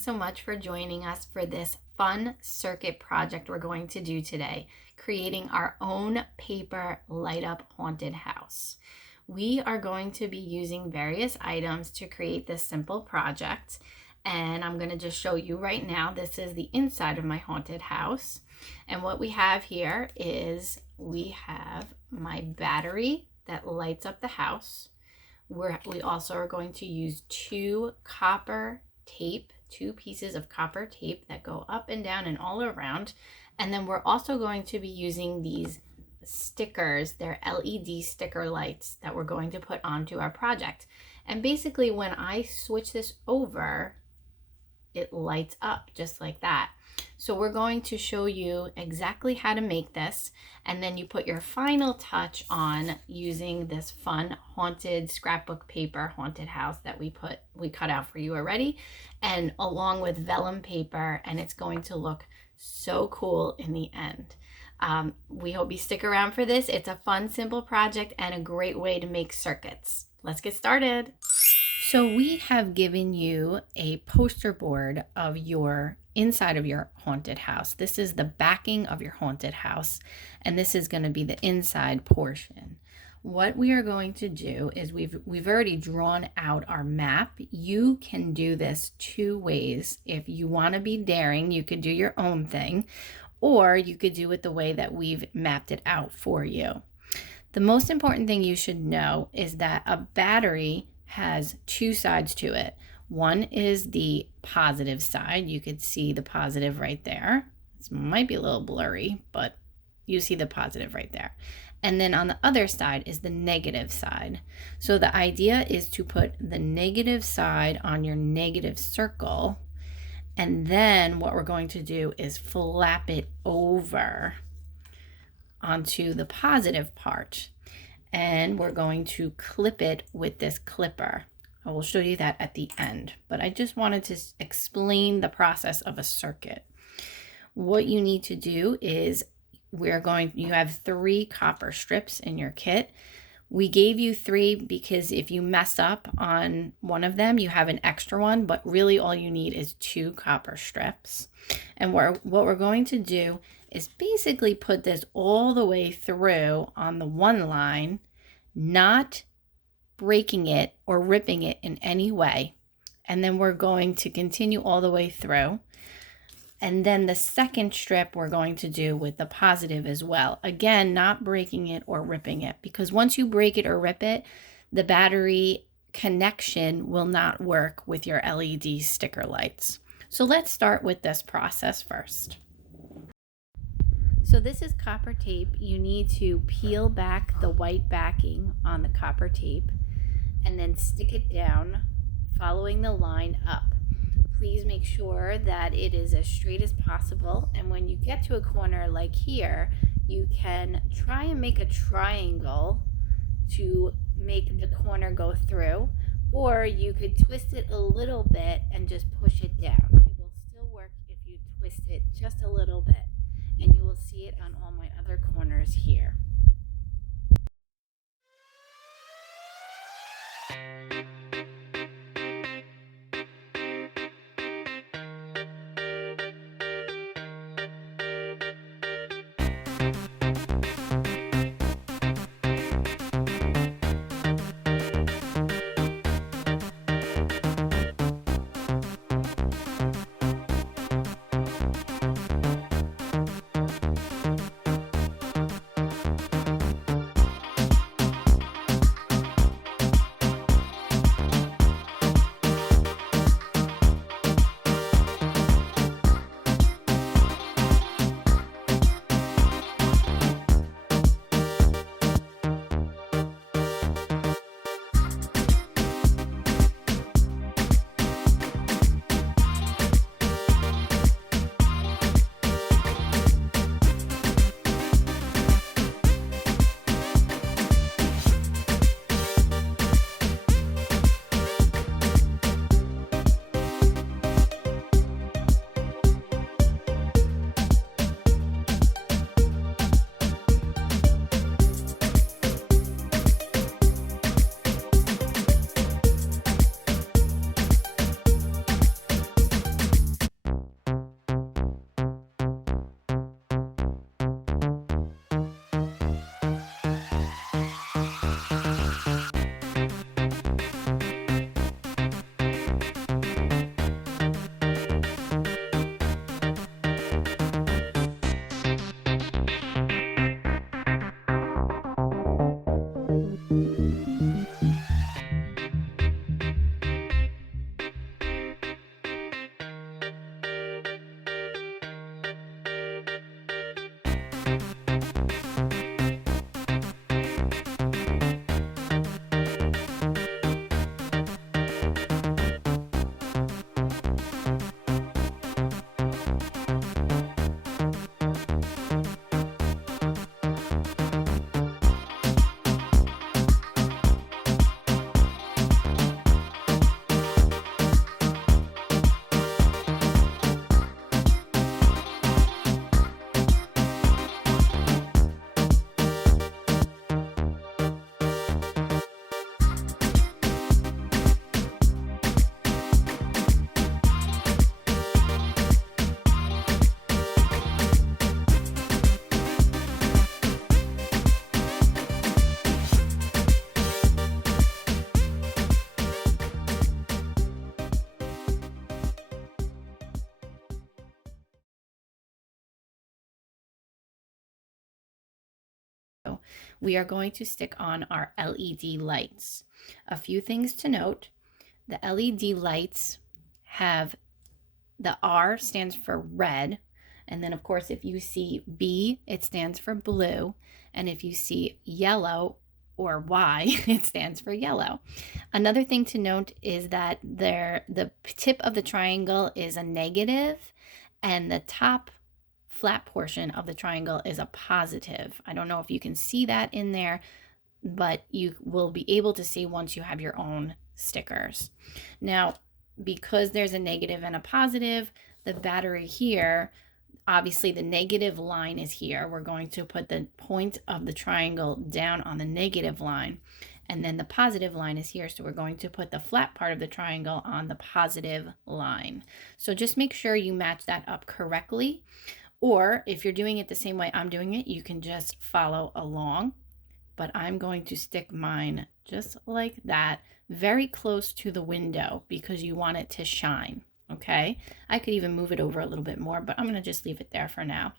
Thanks so much for joining us for this fun circuit project we're going to do today, creating our own paper light up haunted house. We are going to be using various items to create this simple project, and I'm going to just show you right now. This is the inside of my haunted house, and what we have here is we have my battery that lights up the house. We also are going to use two pieces of copper tape that go up and down and all around. And then we're also going to be using these stickers. They're LED sticker lights that we're going to put onto our project. And basically when I switch this over, it lights up just like that. So we're going to show you exactly how to make this, and then you put your final touch on using this fun haunted scrapbook paper haunted house that we cut out for you already, and along with vellum paper, and it's going to look so cool in the end. We hope you stick around for this. It's a fun, simple project and a great way to make circuits. Let's get started. So we have given you a poster board of your inside of your haunted house. This is the backing of your haunted house, and this is going to be the inside portion. What we are going to do is we've already drawn out our map. You can do this two ways. If you want to be daring, you could do your own thing, or you could do it the way that we've mapped it out for you. The most important thing you should know is that a battery has two sides to it. One is the positive side. You could see the positive right there. This might be a little blurry, but you see the positive right there. And then on the other side is the negative side. So the idea is to put the negative side on your negative circle. And then what we're going to do is flap it over onto the positive part. And we're going to clip it with this clipper. I will show you that at the end, but I just wanted to explain the process of a circuit. What you need to do is you have 3 copper strips in your kit. We gave you 3 because if you mess up on one of them, you have an extra one, but really all you need is 2 copper strips. And what we're going to do is basically put this all the way through on the one line, not breaking it or ripping it in any way. And then we're going to continue all the way through. And then the second strip we're going to do with the positive as well. Again, not breaking it or ripping it, because once you break it or rip it, the battery connection will not work with your LED sticker lights. So let's start with this process first. So this is copper tape. You need to peel back the white backing on the copper tape and then stick it down, following the line up. Please make sure that it is as straight as possible. And when you get to a corner like here, you can try and make a triangle to make the corner go through, or you could twist it a little bit and just push it down. It will still work if you twist it just a little bit, and you will see it on all my other corners here. we are going to stick on our LED lights. A few things to note: the LED lights have, the R stands for red, and then of course if you see B, it stands for blue, and if you see yellow or Y, it stands for yellow. Another thing to note is that the tip of the triangle is a negative, and the top flat portion of the triangle is a positive. I don't know if you can see that in there, but you will be able to see once you have your own stickers. Now, because there's a negative and a positive, the battery here, obviously the negative line is here. We're going to put the point of the triangle down on the negative line, and then the positive line is here. So we're going to put the flat part of the triangle on the positive line. So just make sure you match that up correctly. Or if you're doing it the same way I'm doing it, you can just follow along. But I'm going to stick mine just like that, very close to the window, because you want it to shine. Okay, I could even move it over a little bit more, but I'm going to just leave it there for now.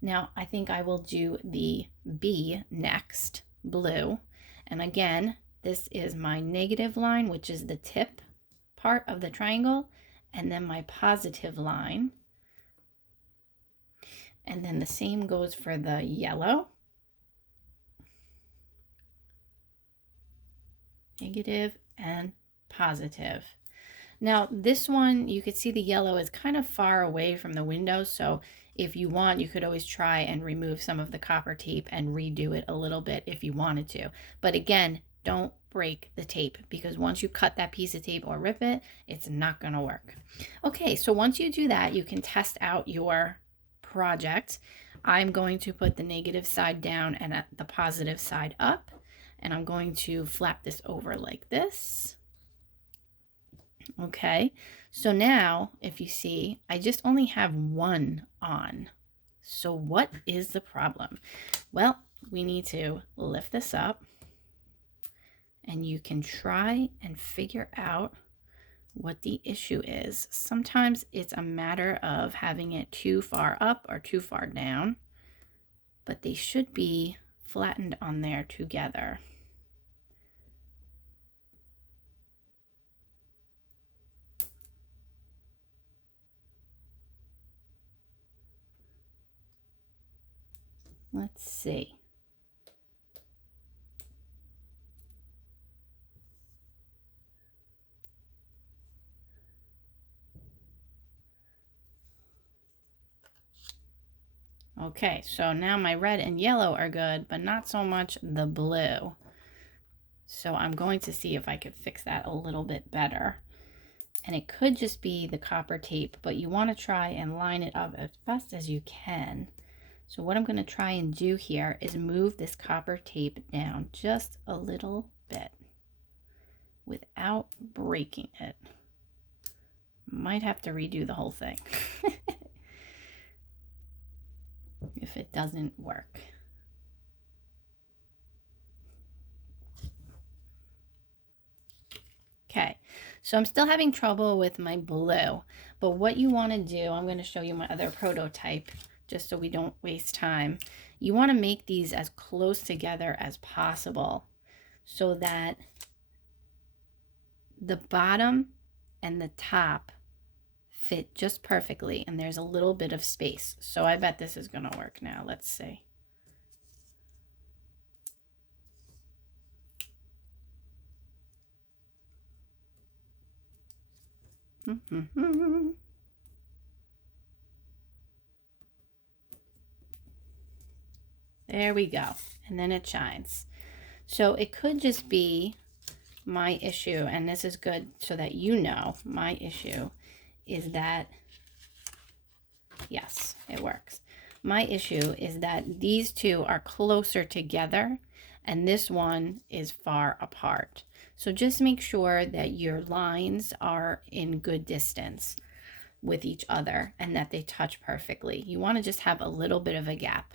Now I think I will do the B next, blue. And again, this is my negative line, which is the tip part of the triangle, and then my positive line. And then the same goes for the yellow. Negative and positive. Now this one, you could see the yellow is kind of far away from the window, so if you want, you could always try and remove some of the copper tape and redo it a little bit if you wanted to. But again, don't break the tape, because once you cut that piece of tape or rip it, it's not going to work. Okay, so once you do that, you can test out your project. I'm going to put the negative side down and the positive side up, and I'm going to flap this over like this. Okay, so now if you see, I just only have one on. So what is the problem? Well, we need to lift this up, and you can try and figure out what the issue is. Sometimes it's a matter of having it too far up or too far down, but they should be flattened on there together. Let's see. Okay, so now my red and yellow are good, but not so much the blue. So I'm going to see if I could fix that a little bit better. And it could just be the copper tape, but you want to try and line it up as best as you can. So what I'm going to try and do here is move this copper tape down just a little bit without breaking it. Might have to redo the whole thing if it doesn't work. Okay, so I'm still having trouble with my blue, but what you want to do, I'm going to show you my other prototype just so we don't waste time. You want to make these as close together as possible so that the bottom and the top fit just perfectly, and there's a little bit of space. So I bet this is going to work now. Let's see. There we go. And then it shines. So it could just be my issue, and this is good so that you know my issue is that, yes, it works. My issue is that these two are closer together and this one is far apart. So just make sure that your lines are in good distance with each other and that they touch perfectly. You want to just have a little bit of a gap.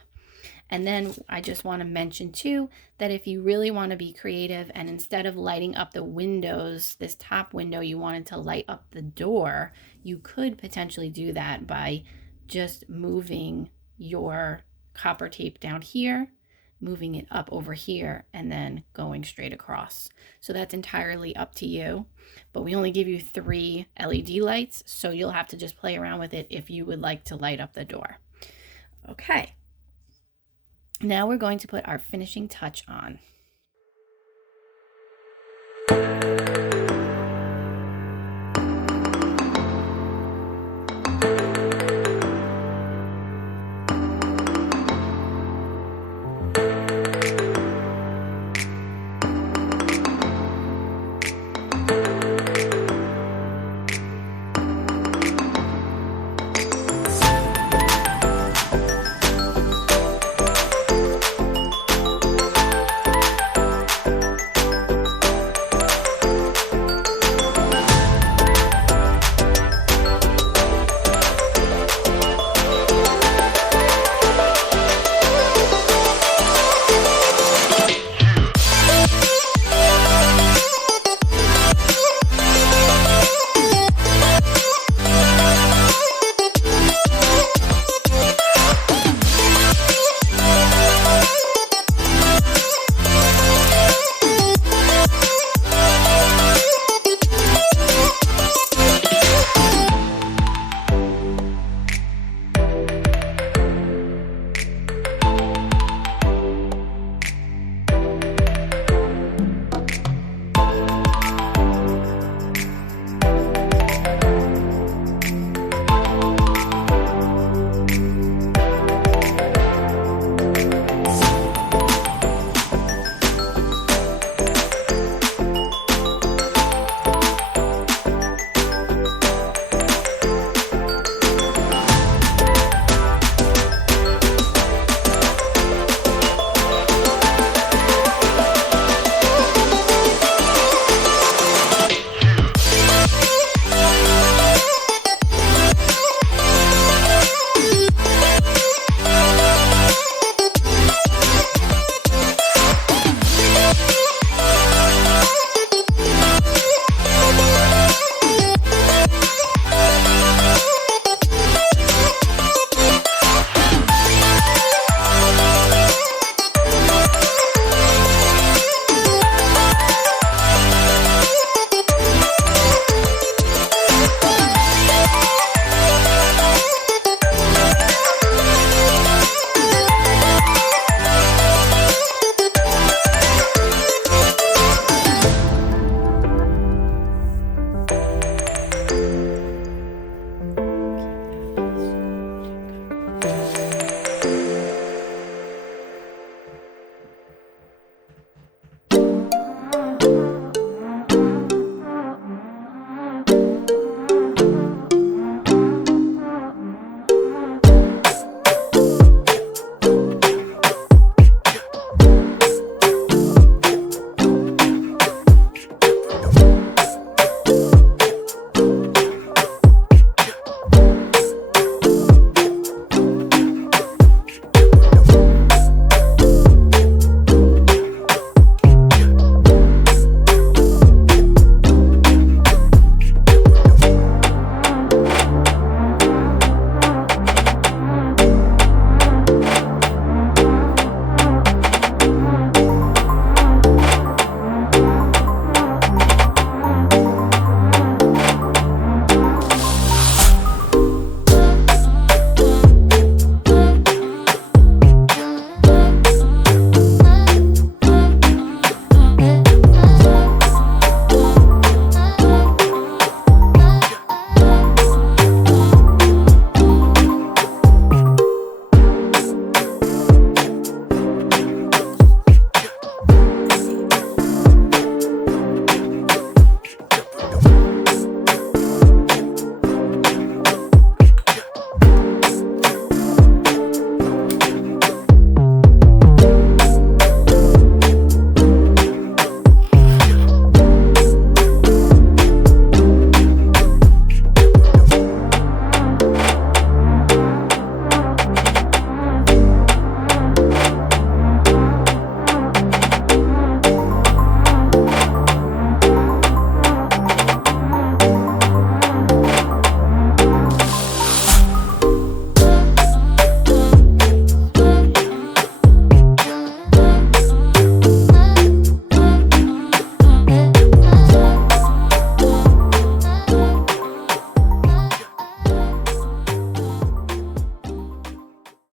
And then I just want to mention too that if you really want to be creative and instead of lighting up the windows, this top window, you wanted to light up the door, you could potentially do that by just moving your copper tape down here moving it up over here and then going straight across. So that's entirely up to you, but we only give you 3 LED lights, so you'll have to just play around with it if you would like to light up the door. Okay, now we're going to put our finishing touch on.